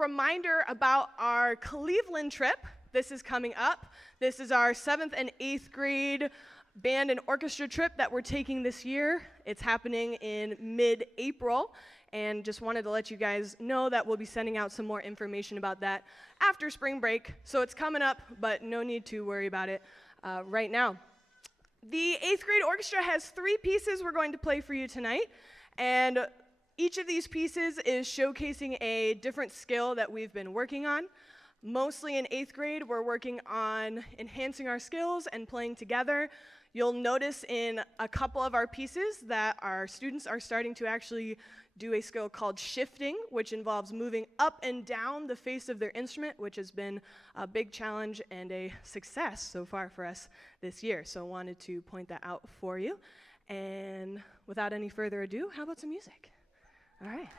Reminder about our Cleveland trip. This is coming up. This is our 7th and 8th grade band and orchestra trip that we're taking this year. It's happening in mid-April, and just wanted to let you guys know that we'll be sending out some more information about that after spring break. So it's coming up, but no need to worry about it right now. The 8th grade orchestra has 3 pieces we're going to play for you tonight, and each of these pieces is showcasing a different skill that we've been working on. Mostly in 8th grade, we're working on enhancing our skills and playing together. You'll notice in a couple of our pieces that our students are starting to actually do a skill called shifting, which involves moving up and down the face of their instrument, which has been a big challenge and a success so far for us this year. So I wanted to point that out for you. And without any further ado, how about some music? All right.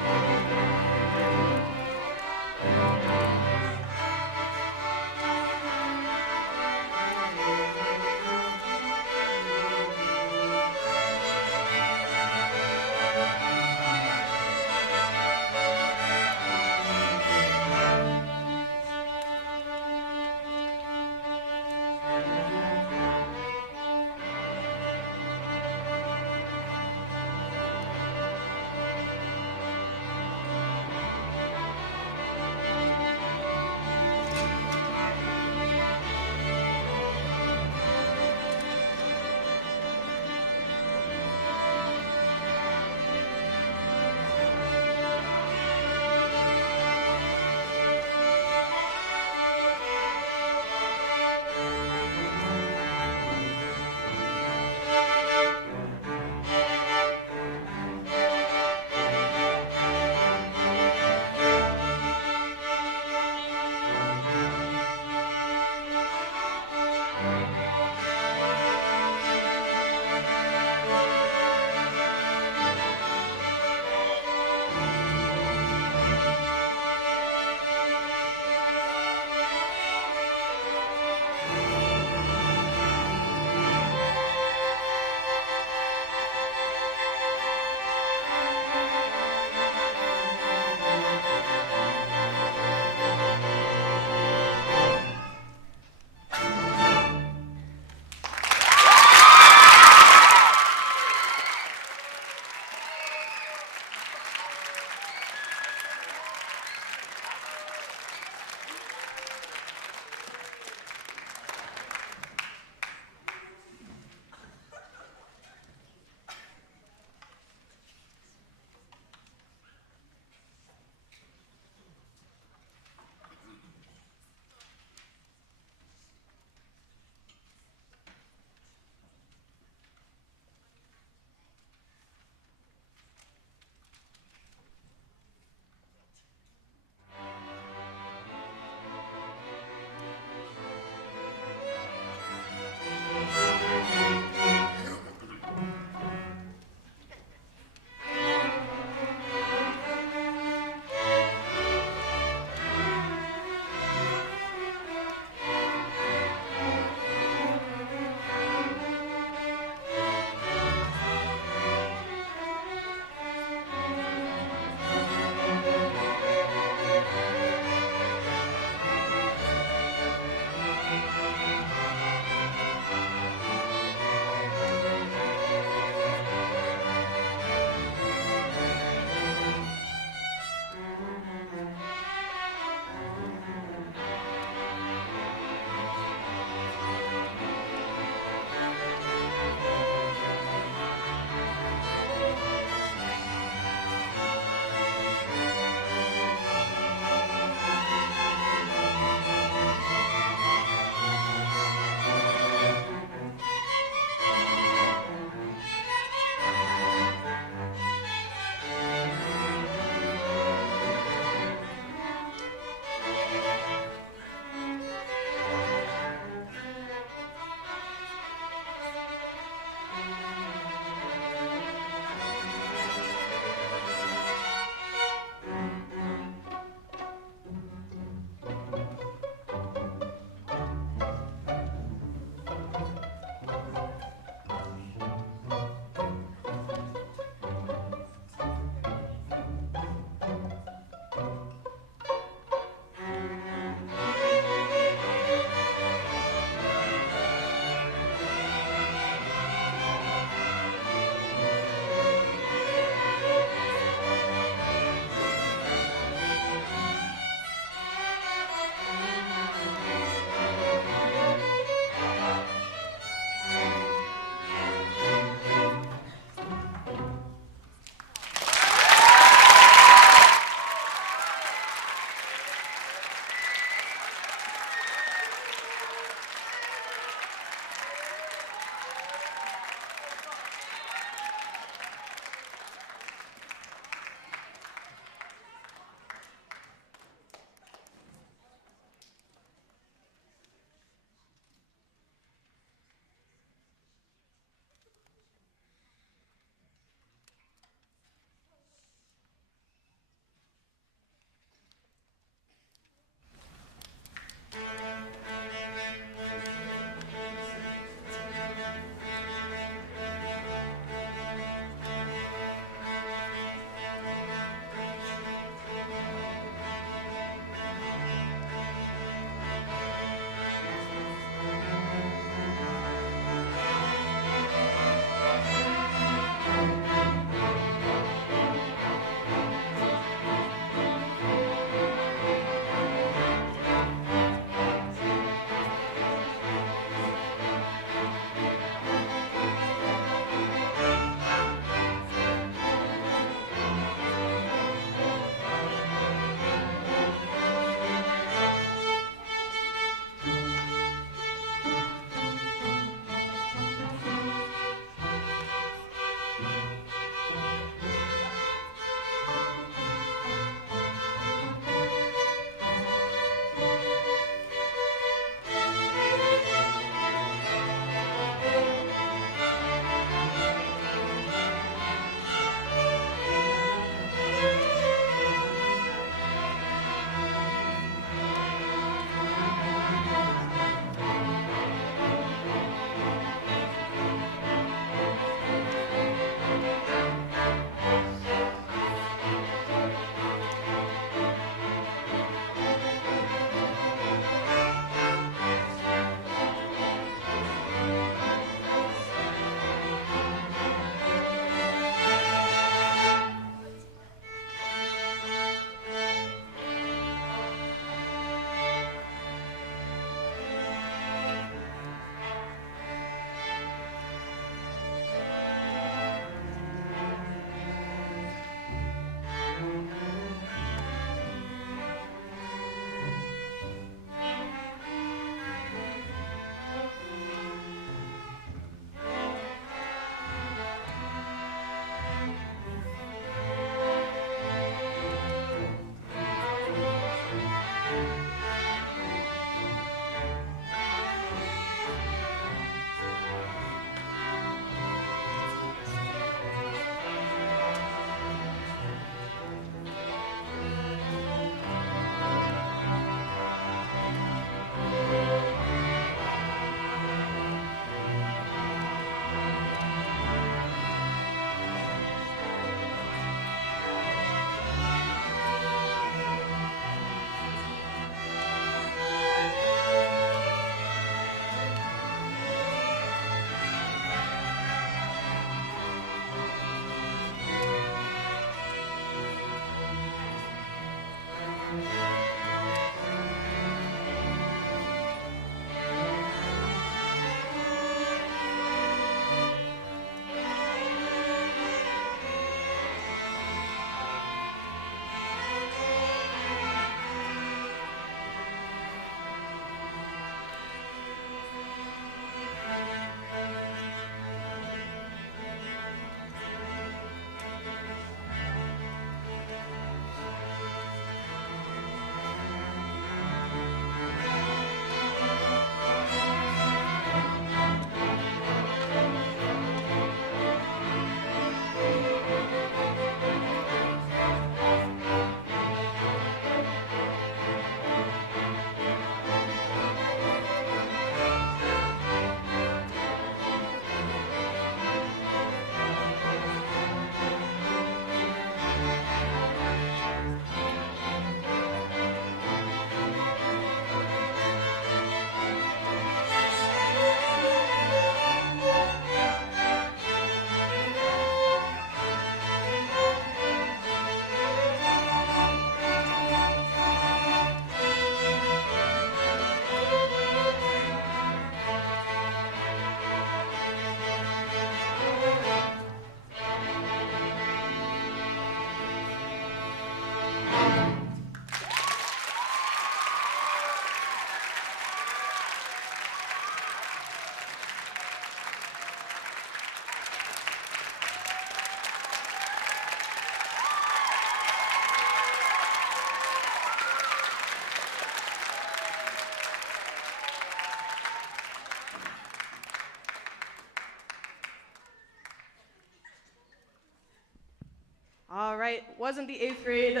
All right, wasn't the 8th grade,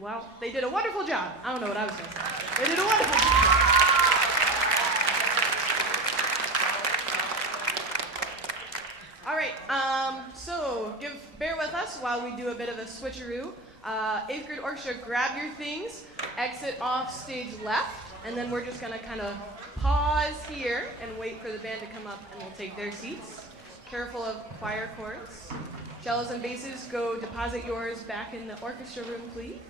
well, they did a wonderful job. I don't know what I was going to say. They did a wonderful job. All right, so bear with us while we do a bit of a switcheroo. 8th grade orchestra, grab your things, exit off stage left, and then we're just gonna kind of pause here and wait for the band to come up and we'll take their seats. Careful of choir chords. Cellos and basses, go deposit yours back in the orchestra room, please.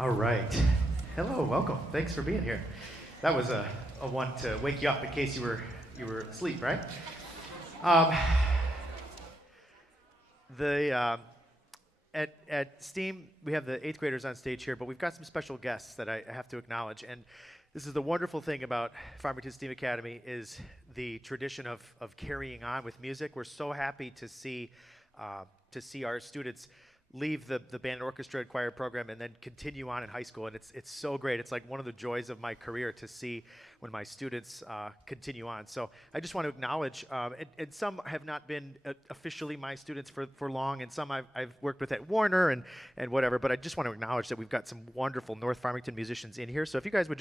All right. Hello, welcome. Thanks for being here. That was a one to wake you up in case you were asleep, right? Um, the at STEAM, we have the eighth graders on stage here, but we've got some special guests that I have to acknowledge. And this is the wonderful thing about Farmington STEAM Academy is the tradition of carrying on with music. We're so happy to see our students leave the band and orchestra and choir program and then continue on in high school, and it's so great. It's like one of the joys of my career to see when my students continue on. So I just want to acknowledge, and some have not been officially my students for long, and some I've worked with at Warner and whatever, but I just want to acknowledge that we've got some wonderful North Farmington musicians in here. So if you guys would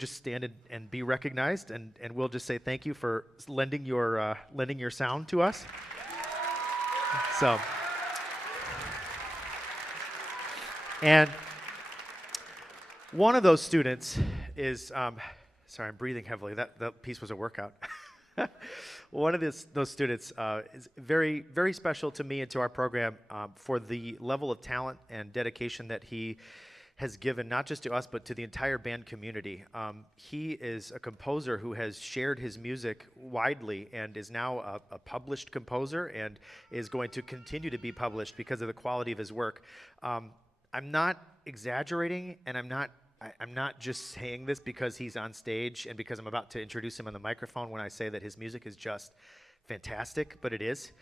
just stand and be recognized, and we'll just say thank you for lending your sound to us. So. And one of those students is, sorry, I'm breathing heavily. That piece was a workout. One of those students is very, very special to me and to our program for the level of talent and dedication that he has given, not just to us, but to the entire band community. He is a composer who has shared his music widely and is now a published composer and is going to continue to be published because of the quality of his work. I'm not exaggerating, and I'm not just saying this because he's on stage and because I'm about to introduce him on the microphone when I say that his music is just fantastic, but it is.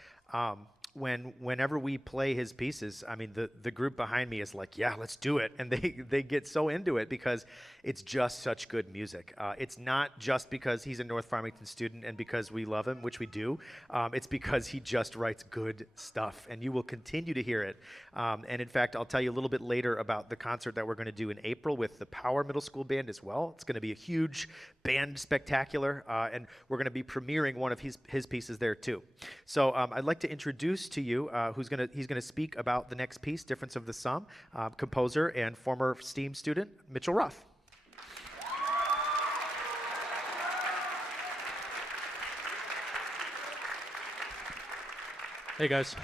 Whenever we play his pieces, I mean, the group behind me is like, yeah, let's do it. And they get so into it because it's just such good music. It's not just because he's a North Farmington student and because we love him, which we do. It's because he just writes good stuff, and you will continue to hear it. And in fact, I'll tell you a little bit later about the concert that we're going to do in April with the Power Middle School Band as well. It's going to be a huge band spectacular, and we're going to be premiering one of his pieces there too. So I'd like to introduce to you he's going to speak about the next piece, Difference of the Sum, composer and former STEAM student Mitchell Ruff. Hey guys.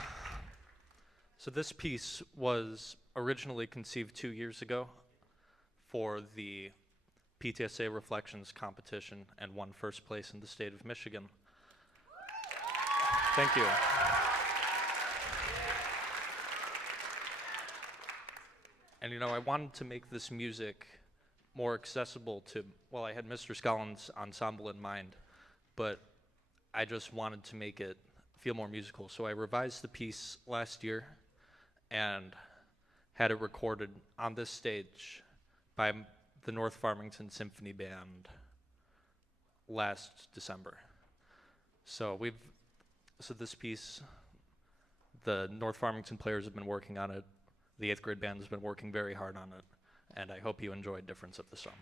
So this piece was originally conceived 2 years ago for the PTSA Reflections competition and won first place in the state of Michigan. Thank you. And I wanted to make this music more accessible to, well, I had Mr. Scollin's ensemble in mind, but I just wanted to make it feel more musical. So I revised the piece last year and had it recorded on this stage by the North Farmington Symphony Band last December. So this piece, the North Farmington players have been working on it. The 8th grade band has been working very hard on it, and I hope you enjoyed Difference of the Sum.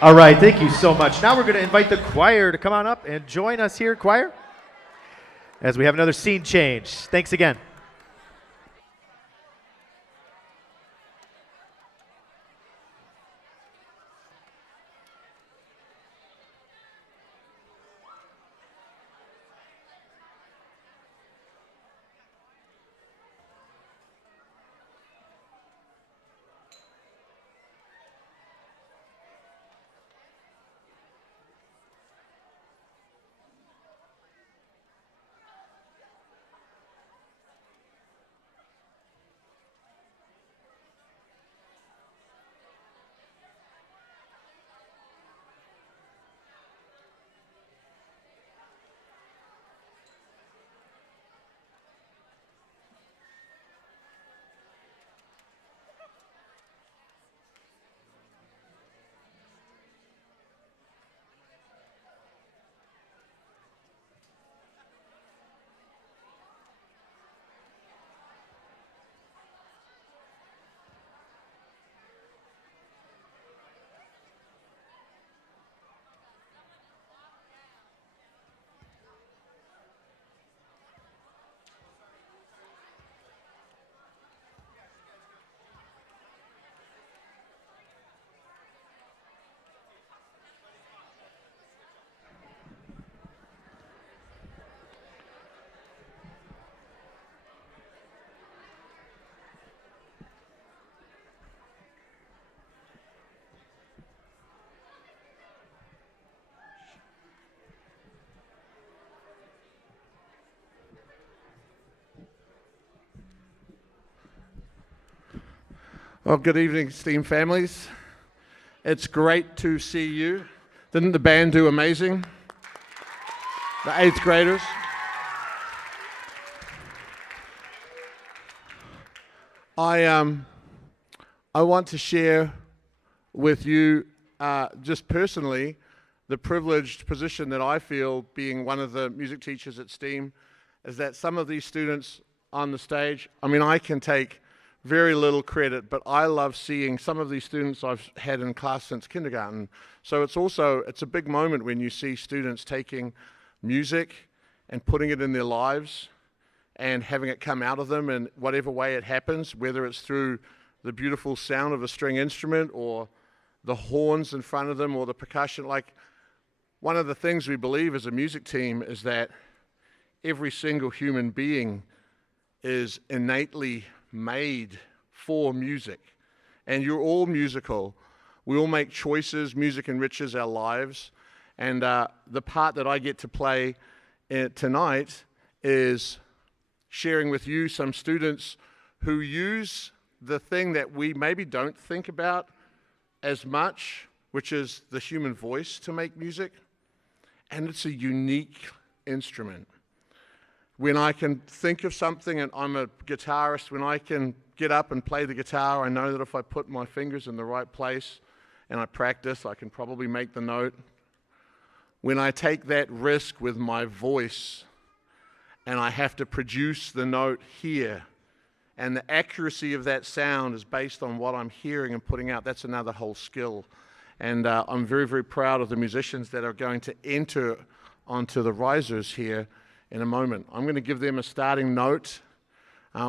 All right, thank you so much. Now we're going to invite the choir to come on up and join us here, choir, as we have another scene change. Thanks again. Well, good evening, STEAM families. It's great to see you. Didn't the band do amazing? The 8th graders. I want to share with you just personally the privileged position that I feel being one of the music teachers at STEAM is that some of these students on the stage, I mean, I can take very little credit, but I love seeing some of these students I've had in class since kindergarten. So it's a big moment when you see students taking music and putting it in their lives and having it come out of them in whatever way it happens, whether it's through the beautiful sound of a string instrument or the horns in front of them or the percussion. Like, one of the things we believe as a music team is that every single human being is innately made for music, and you're all musical. We all make choices. Music enriches our lives, and the part that I get to play tonight is sharing with you some students who use the thing that we maybe don't think about as much, which is the human voice to make music, and it's a unique instrument. When I can think of something, and I'm a guitarist, when I can get up and play the guitar, I know that if I put my fingers in the right place and I practice, I can probably make the note. When I take that risk with my voice and I have to produce the note here, and the accuracy of that sound is based on what I'm hearing and putting out, that's another whole skill. And I'm very, very proud of the musicians that are going to enter onto the risers here in a moment. I'm going to give them a starting note.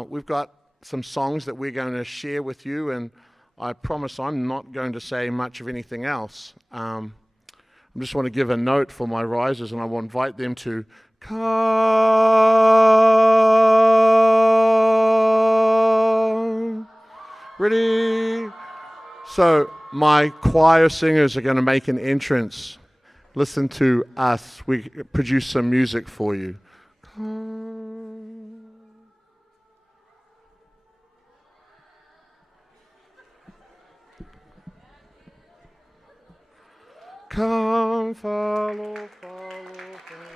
We've got some songs that we're going to share with you, and I promise I'm not going to say much of anything else. I just want to give a note for my risers, and I will invite them to come. Ready? So my choir singers are going to make an entrance. Listen to us. We produce some music for you. Come, follow, follow, follow.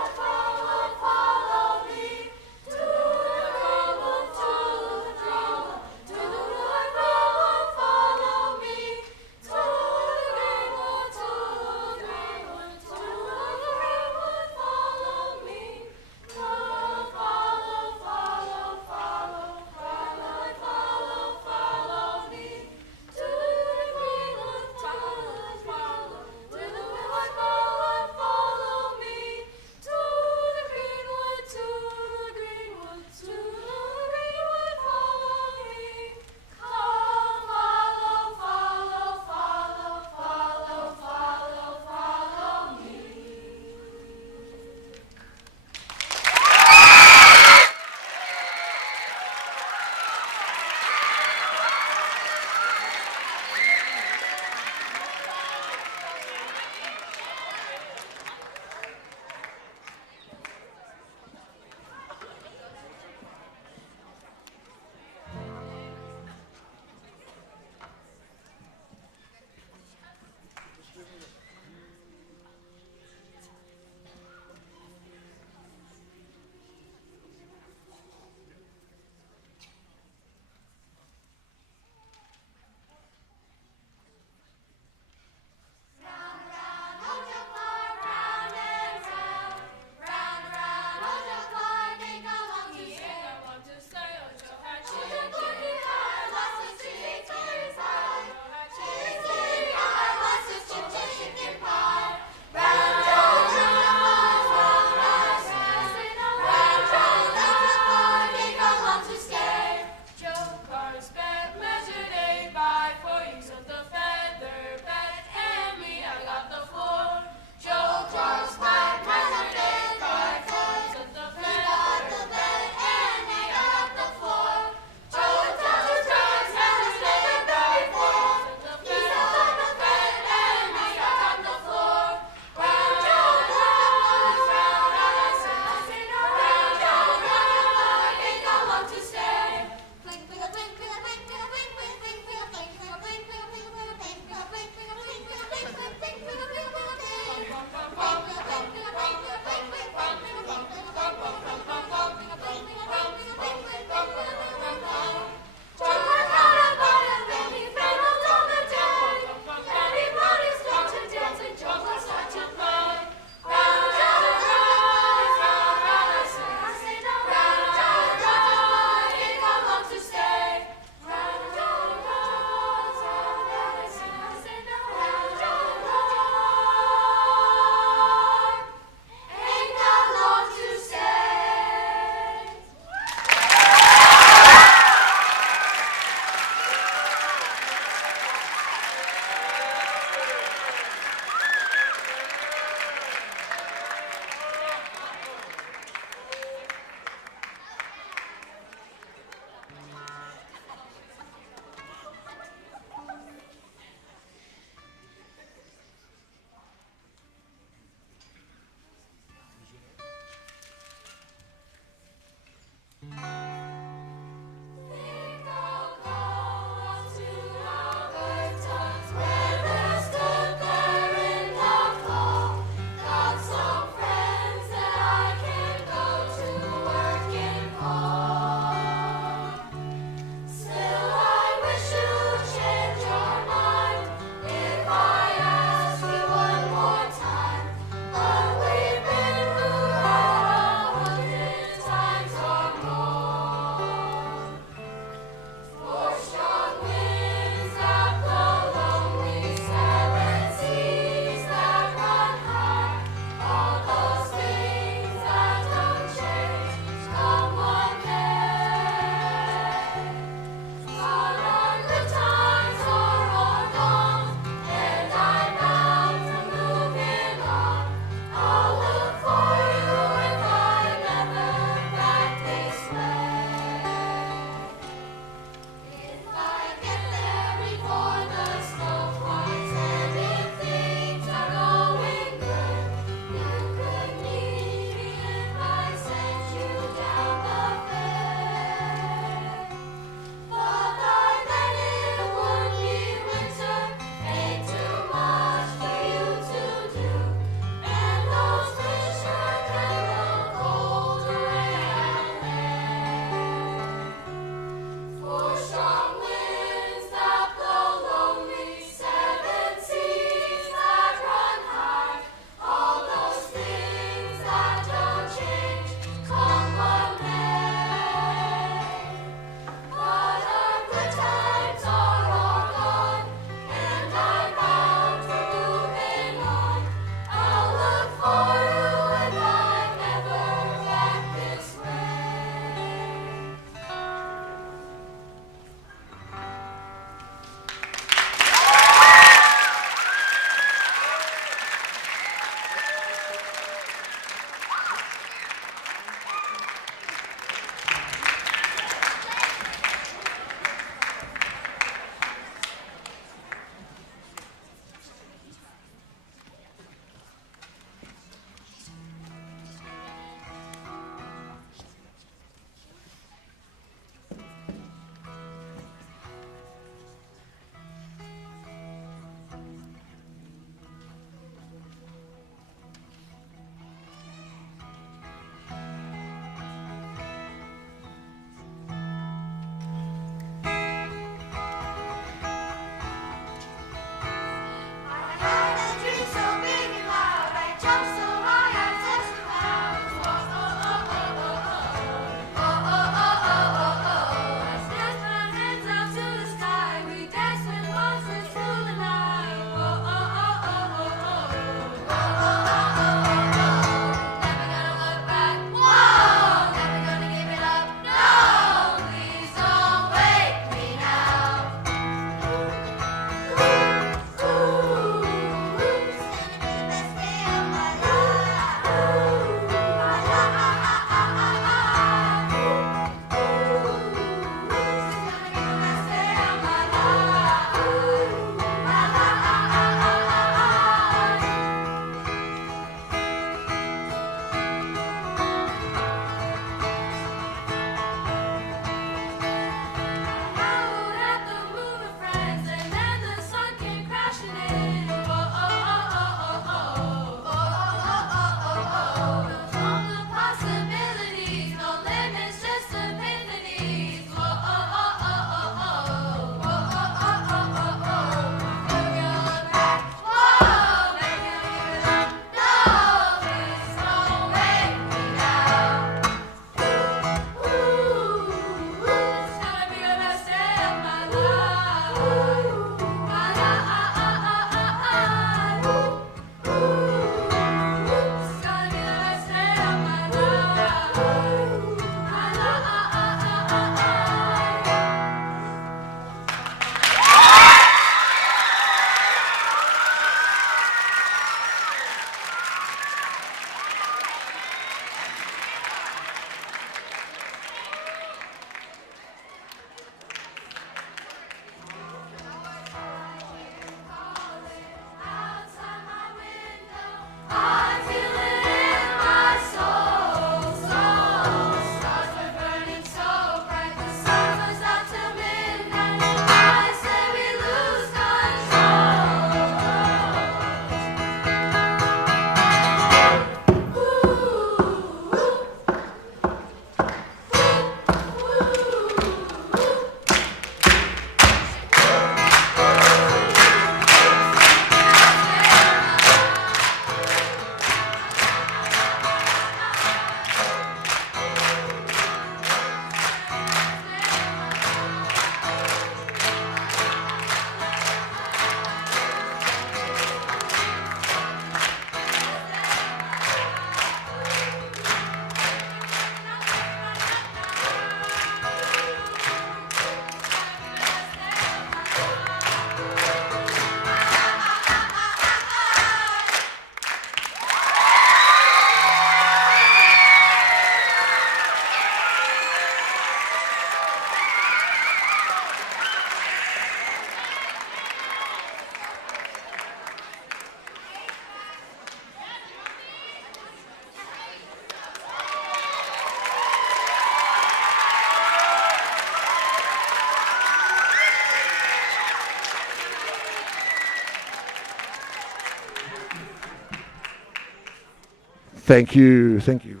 Thank you. Thank you.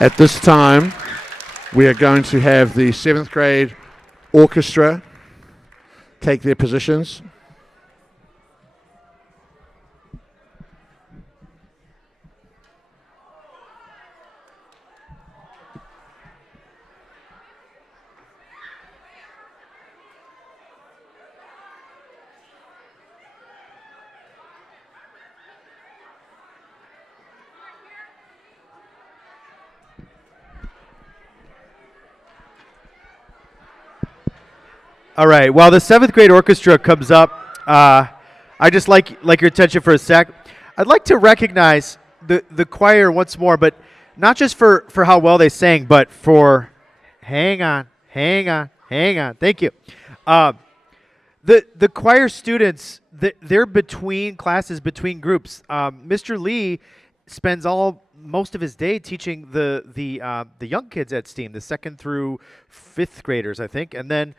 At this time, we are going to have the 7th grade orchestra take their positions. All right. While the 7th grade orchestra comes up, I just like your attention for a sec. I'd like to recognize the choir once more, but not just for how well they sang, but for hang on. Thank you. The choir students, they're between classes, between groups. Mr. Lee spends most of his day teaching the young kids at STEAM, the 2nd through 5th graders, I think. And then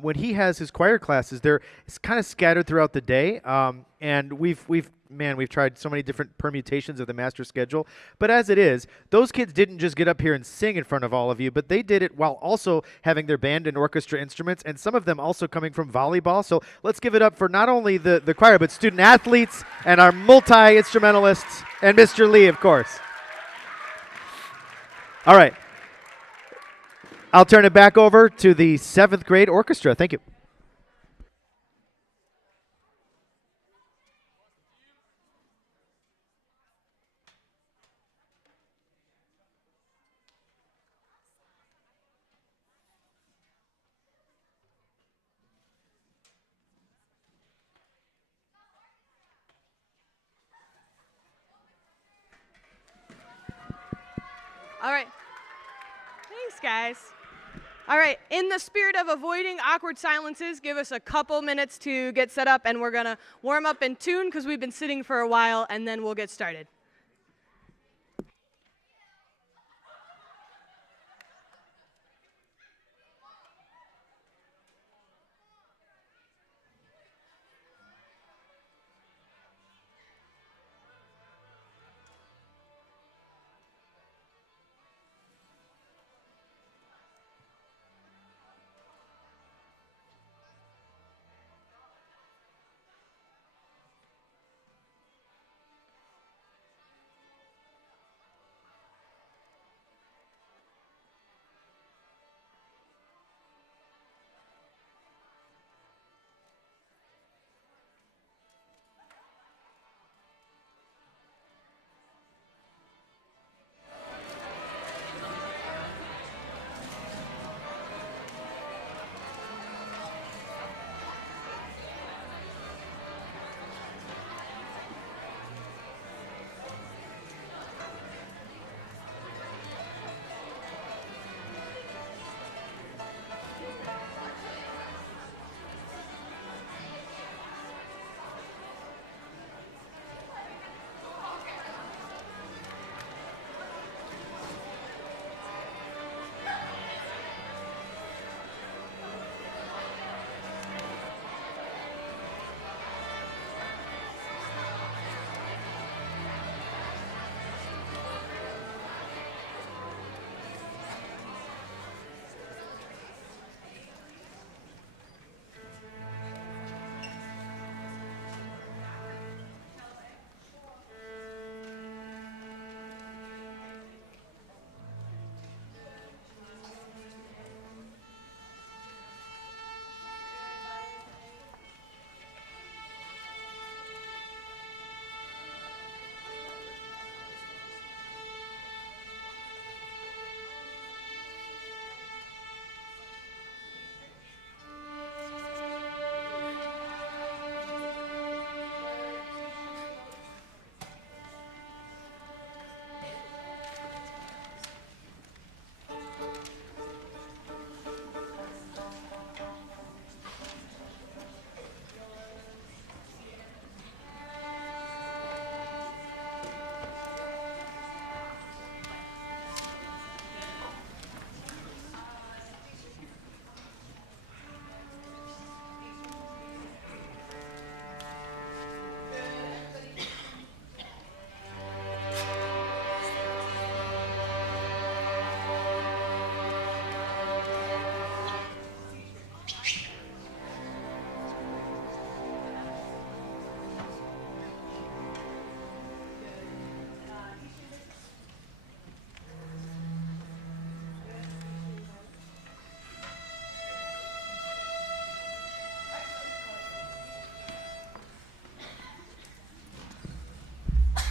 when he has his choir classes, it's kind of scattered throughout the day. And we've tried so many different permutations of the master schedule. But as it is, those kids didn't just get up here and sing in front of all of you, but they did it while also having their band and orchestra instruments, and some of them also coming from volleyball. So let's give it up for not only the choir, but student athletes and our multi-instrumentalists, and Mr. Lee, of course. All right. I'll turn it back over to the 7th grade orchestra. Thank you. All right. Thanks, guys. All right. In the spirit of avoiding awkward silences, give us a couple minutes to get set up, and we're going to warm up and tune because we've been sitting for a while, and then we'll get started.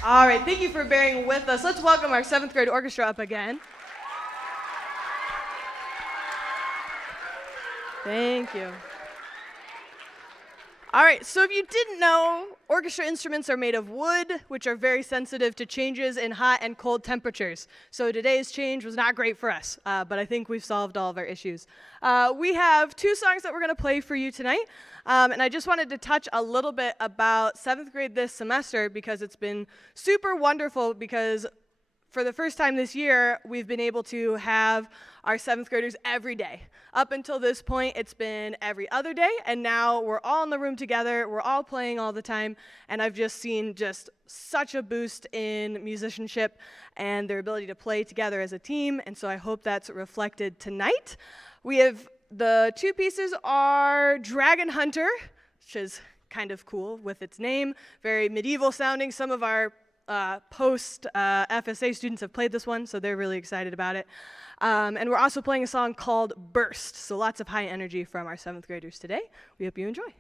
All right, thank you for bearing with us. Let's welcome our 7th grade orchestra up again. Thank you. All right, so if you didn't know, orchestra instruments are made of wood, which are very sensitive to changes in hot and cold temperatures. So today's change was not great for us, but I think we've solved all of our issues. We have 2 songs that we're going to play for you tonight, and I just wanted to touch a little bit about 7th grade this semester because it's been super wonderful because for the first time this year, we've been able to have our 7th graders every day. Up until this point, it's been every other day, and now we're all in the room together, we're all playing all the time, and I've just seen just such a boost in musicianship and their ability to play together as a team, and so I hope that's reflected tonight. We have the 2 pieces are Dragon Hunter, which is kind of cool with its name, very medieval sounding. Some of our post-FSA students have played this one, so they're really excited about it. And we're also playing a song called Burst, so lots of high energy from our 7th graders today. We hope you enjoy.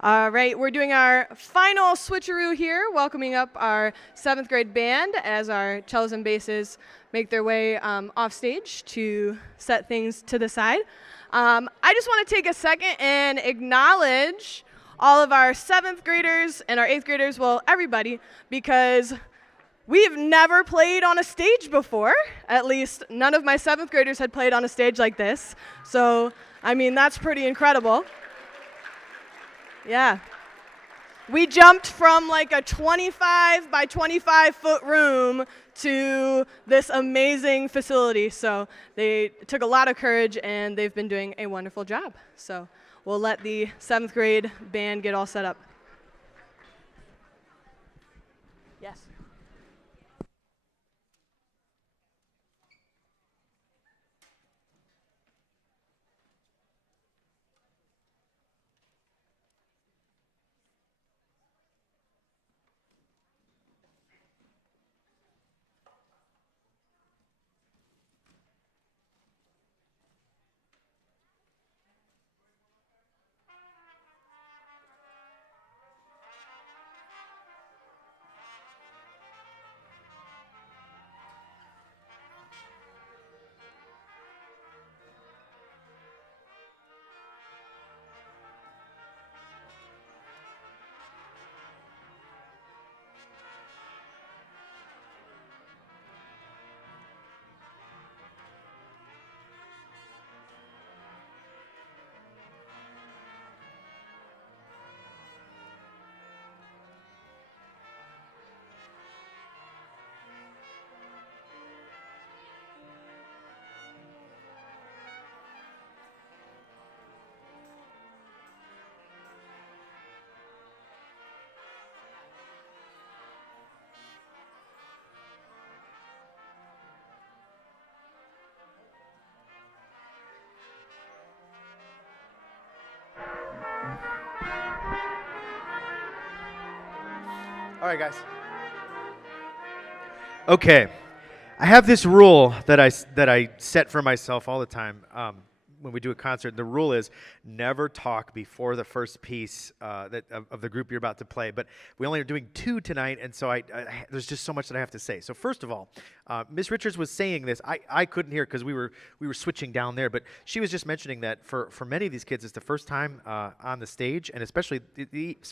All right, we're doing our final switcheroo here, welcoming up our 7th grade band as our cellos and basses make their way off stage to set things to the side. I just want to take a second and acknowledge all of our 7th graders and our 8th graders, well, everybody, because we've never played on a stage before. At least none of my 7th graders had played on a stage like this. So, I mean, that's pretty incredible. Yeah. We jumped from like a 25 by 25 foot room to this amazing facility. So they took a lot of courage and they've been doing a wonderful job. So we'll let the 7th grade band get all set up. Yes. All right, guys. Okay, I have this rule that I set for myself all the time when we do a concert. The rule is never talk before the first piece of the group you're about to play. But we only are doing 2 tonight, and so there's just so much that I have to say. So first of all, Miss Richards was saying this. I couldn't hear because we were switching down there, but she was just mentioning that for many of these kids, it's the first time on the stage, and especially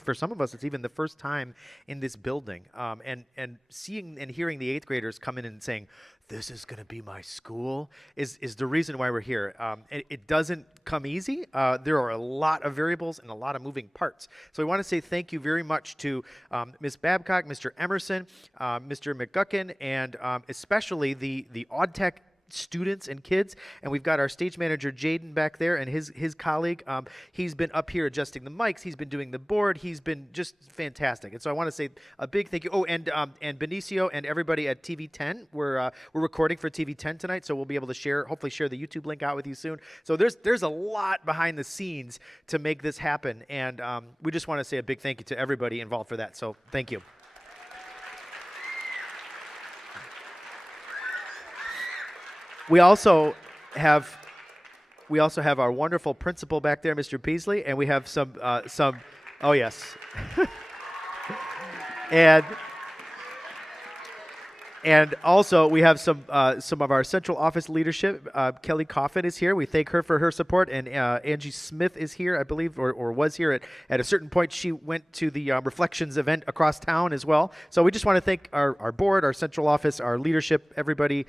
for some of us, it's even the first time in this building. And seeing and hearing the 8th graders come in and saying, "This is going to be my school," is the reason why we're here. It doesn't come easy. There are a lot of variables and a lot of moving parts. So we want to say thank you very much to Ms. Babcock, Mr. Emerson, Mr. McGuckin, and especially the AudTech students and kids. And we've got our stage manager Jaden back there and his colleague. He's been up here adjusting the mics. He's been doing the board. He's been just fantastic. And so I want to say a big thank you. Oh, and Benicio and everybody at TV10. We're recording for TV10 tonight, so we'll be able to hopefully share the YouTube link out with you soon. So there's a lot behind the scenes to make this happen, and we just want to say a big thank you to everybody involved for that. So thank you. We also have our wonderful principal back there, Mr. Peasley, and we have some. Oh yes, and also we have some of our central office leadership. Kelly Coffin is here. We thank her for her support, and Angie Smith is here, I believe, or was here at a certain point. She went to the Reflections event across town as well. So we just want to thank our board, our central office, our leadership, everybody,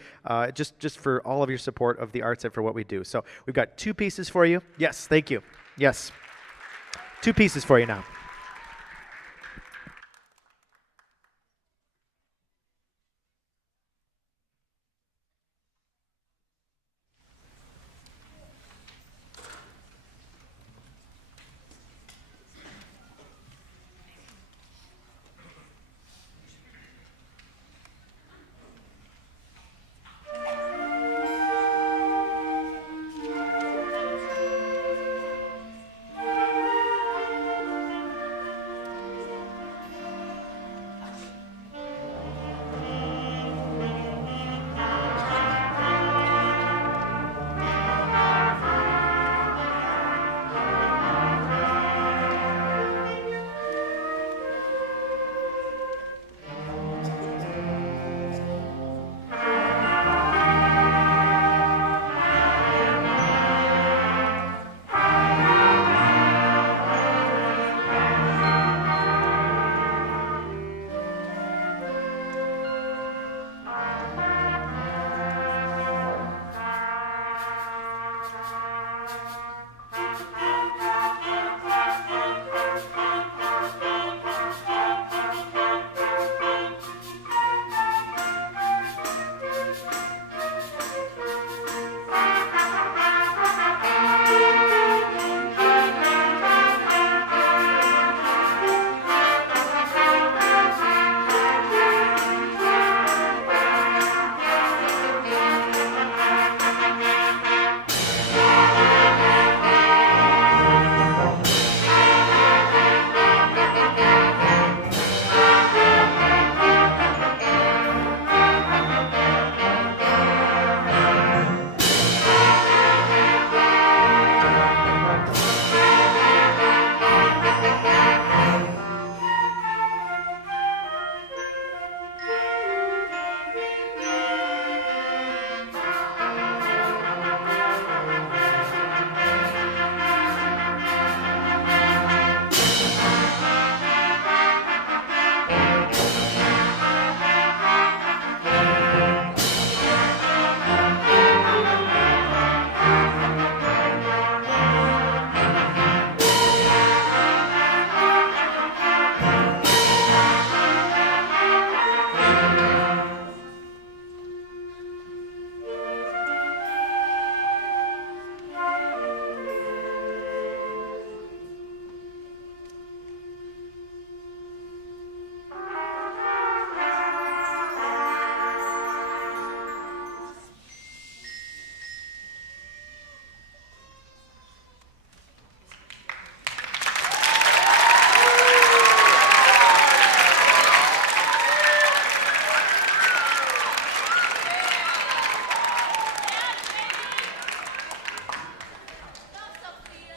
just for all of your support of the arts and for what we do. So we've got 2 pieces for you. Yes, thank you. Yes, 2 pieces for you now.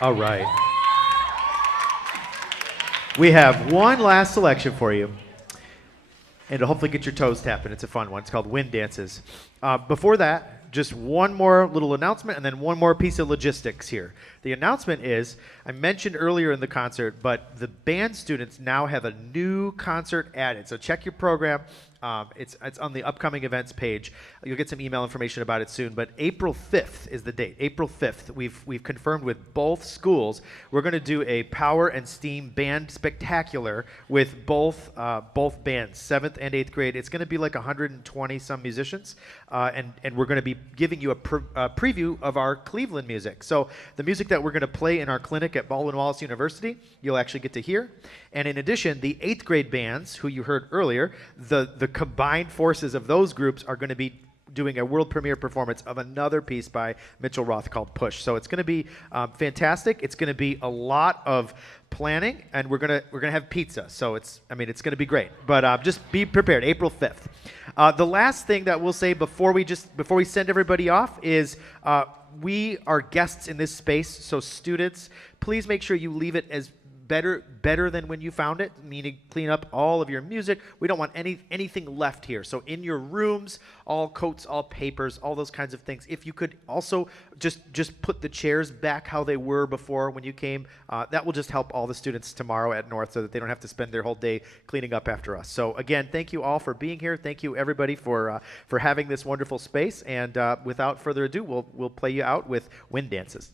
All right. We have one last selection for you. And it'll hopefully get your toes tapping. It's a fun one. It's called Wind Dances. Before that, just one more little announcement and then one more piece of logistics here. The announcement is, I mentioned earlier in the concert, but the band students now have a new concert added. So check your program. It's on the upcoming events page. You'll get some email information about it soon. But April 5th is the date. April 5th. We've confirmed with both schools. We're going to do a Power and Steam band spectacular with both bands, 7th and 8th grade. It's going to be like 120 some musicians, and we're going to be giving you a preview of our Cleveland music. So the music that we're going to play in our clinic at Baldwin Wallace University, you'll actually get to hear. And in addition, the 8th grade bands, who you heard earlier, the combined forces of those groups are going to be doing a world premiere performance of another piece by Mitchell Roth called Push. So it's going to be fantastic. It's going to be a lot of planning, and we're gonna have pizza. So it's going to be great. But just be prepared. April 5th. The last thing that we'll say before we send everybody off is we are guests in this space. So students, please make sure you leave it as better than when you found it, meaning clean up all of your music. We don't want anything left here. So in your rooms, all coats, all papers, all those kinds of things. If you could also just put the chairs back how they were before when you came, that will just help all the students tomorrow at North so that they don't have to spend their whole day cleaning up after us. So again, thank you all for being here. Thank you everybody for having this wonderful space. And without further ado, we'll play you out with Wind Dances.